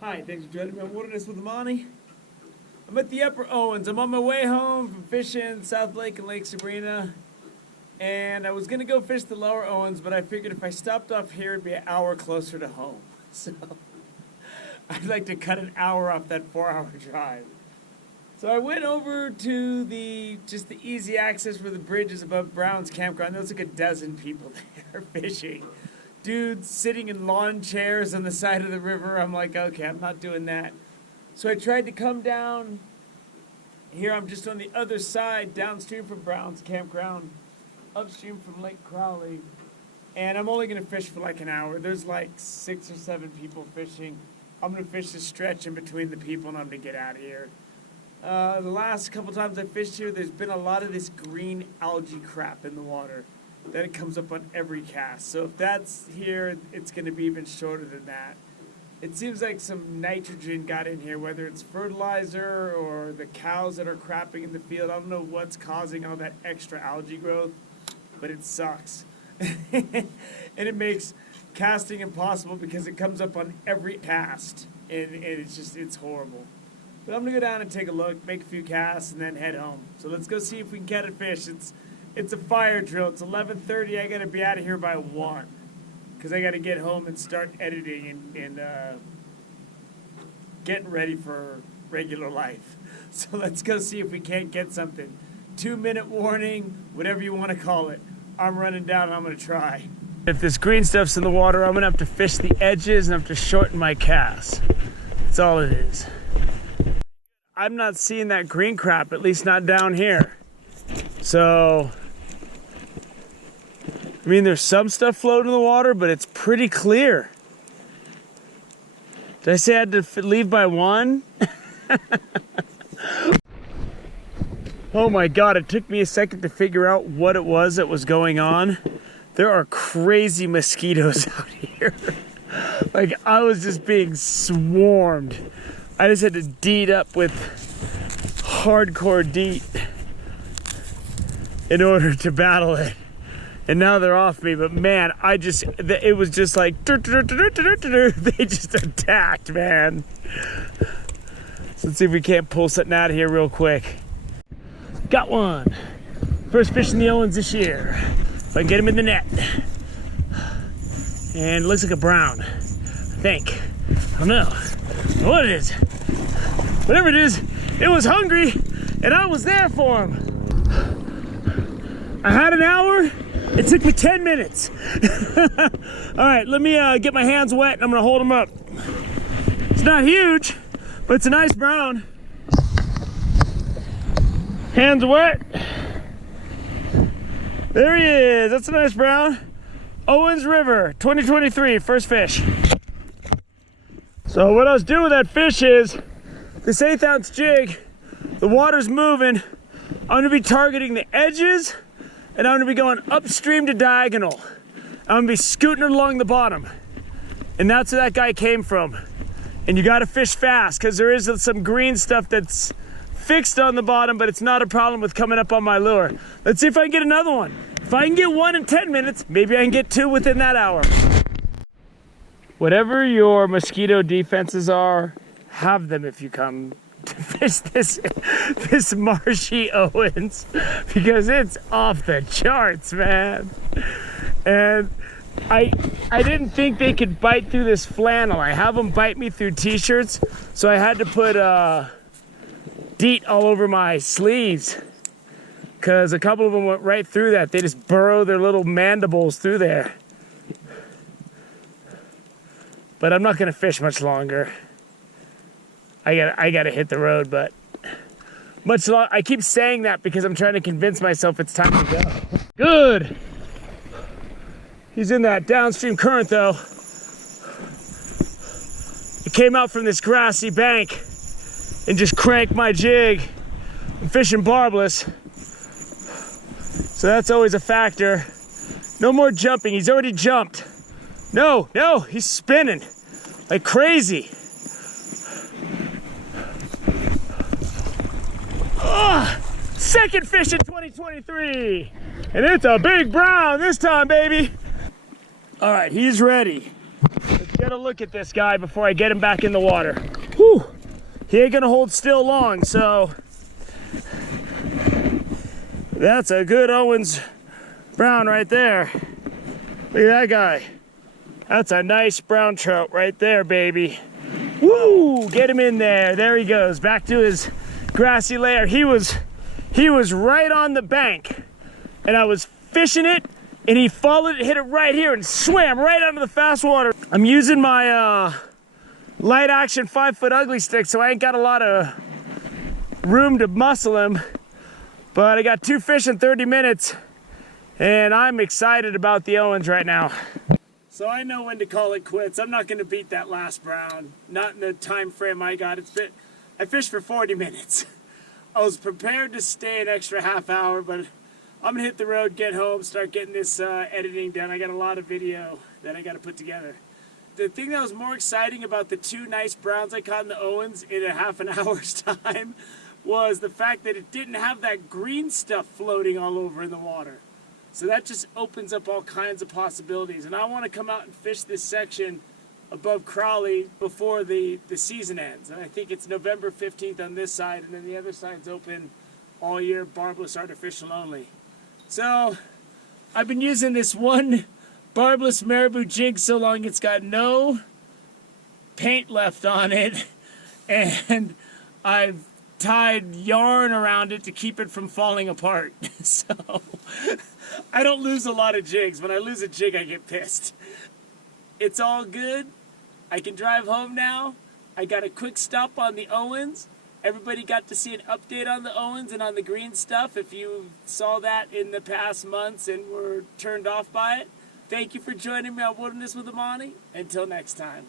Hi, thanks for joining me on Wilderness with Amani. I'm at the Upper Owens. I'm on my way home from fishing South Lake and Lake Sabrina. And I was going to go fish the Lower Owens, but I figured if I stopped off here, it'd be an hour closer to home. So I'd like to cut an hour off that 4-hour drive. So I went over to the easy access where the bridge is above Brown's campground. There's like a dozen people there fishing. Dudes sitting in lawn chairs on the side of the river. I'm like, okay, I'm not doing that. So I tried to come down. Here I'm just on the other side, downstream from Brown's campground, upstream from Lake Crowley. And I'm only going to fish for like an hour. There's like 6 or 7 people fishing. I'm going to fish the stretch in between the people and I'm going to get out of here. The last couple times I fished here, there's been a lot of this green algae crap in the water. That it comes up on every cast. So if that's here, it's going to be even shorter than that. It seems like some nitrogen got in here, whether it's fertilizer or the cows that are crapping in the field. I don't know what's causing all that extra algae growth, but it sucks. And it makes casting impossible because it comes up on every cast, and it's horrible. But I'm going to go down and take a look, make a few casts, and then head home. So let's go see if we can catch a fish. It's a fire drill. It's 11:30. I got to be out of here by 1 because I got to get home and start editing and getting ready for regular life. So let's go see if we can't get something. 2-minute warning, whatever you want to call it. I'm running down and I'm going to try. If this green stuff's in the water, I'm going to have to fish the edges and have to shorten my cast. That's all it is. I'm not seeing that green crap, at least not down here. So, I mean, there's some stuff floating in the water, but it's pretty clear. Did I say I had to leave by 1? Oh my God, it took me a second to figure out what it was that was going on. There are crazy mosquitoes out here. Like, I was just being swarmed. I just had to deed up with hardcore deet in order to battle it. And now they're off me, but man, it was just like, they just attacked, man. So let's see if we can't pull something out of here real quick. Got one. First fish in the Owens this year. If I can get him in the net. And it looks like a brown, I think. I don't know what it is. Whatever it is, it was hungry, and I was there for him. I had an hour. It took me 10 minutes. All right, let me get my hands wet, and I'm gonna hold them up. It's not huge, but it's a nice brown. Hands wet. There he is. That's a nice brown. Owens River, 2023, first fish. So what I was doing with that fish is, this 1/8 ounce jig, the water's moving. I'm gonna be targeting the edges, and I'm gonna be going upstream to diagonal. I'm gonna be scooting it along the bottom. And that's where that guy came from. And you gotta fish fast, because there is some green stuff that's fixed on the bottom, but it's not a problem with coming up on my lure. Let's see if I can get another one. If I can get 1 in 10 minutes, maybe I can get 2 within that hour. Whatever your mosquito defenses are, have them if you come to fish this marshy Owens, because it's off the charts, man. And I didn't think they could bite through this flannel. I have them bite me through t-shirts, so I had to put DEET all over my sleeves, because a couple of them went right through that. They just burrow their little mandibles through there. But I'm not gonna fish much longer. I gotta hit the road, but I keep saying that because I'm trying to convince myself it's time to go. Good. He's in that downstream current though. It came out from this grassy bank and just cranked my jig. I'm fishing barbless, so that's always a factor. No more jumping. He's already jumped. No, he's spinning like crazy. Second fish in 2023, and it's a big brown this time, baby. All right, he's ready. Let's Get a look at this guy before I get him back in the water. Whew. He ain't gonna hold still long, so that's a good Owens brown right there. Look at that guy. That's a nice brown trout right there, baby. Woo! Get him in there. There he goes, back to his grassy lair. He was right on the bank, and I was fishing it, and he followed it, hit it right here, and swam right under the fast water. I'm using my light action 5-foot ugly stick, so I ain't got a lot of room to muscle him, but I got 2 fish in 30 minutes, and I'm excited about the Owens right now. So I know when to call it quits. I'm not going to beat that last brown, not in the time frame I got. I fished for 40 minutes. I was prepared to stay an extra half hour, but I'm going to hit the road, get home, start getting this editing done. I got a lot of video that I got to put together. The thing that was more exciting about the 2 nice browns I caught in the Owens in a half an hour's time was the fact that it didn't have that green stuff floating all over in the water. So that just opens up all kinds of possibilities. And I want to come out and fish this section above Crowley before the season ends. And I think it's November 15th on this side, and then the other side's open all year, barbless artificial only. So I've been using this one barbless marabou jig so long it's got no paint left on it. And I've tied yarn around it to keep it from falling apart. So I don't lose a lot of jigs. When I lose a jig, I get pissed. It's all good. I can drive home now. I got a quick stop on the Owens. Everybody got to see an update on the Owens and on the green stuff. If you saw that in the past months and were turned off by it, thank you for joining me on Wilderness with Amani. Until next time.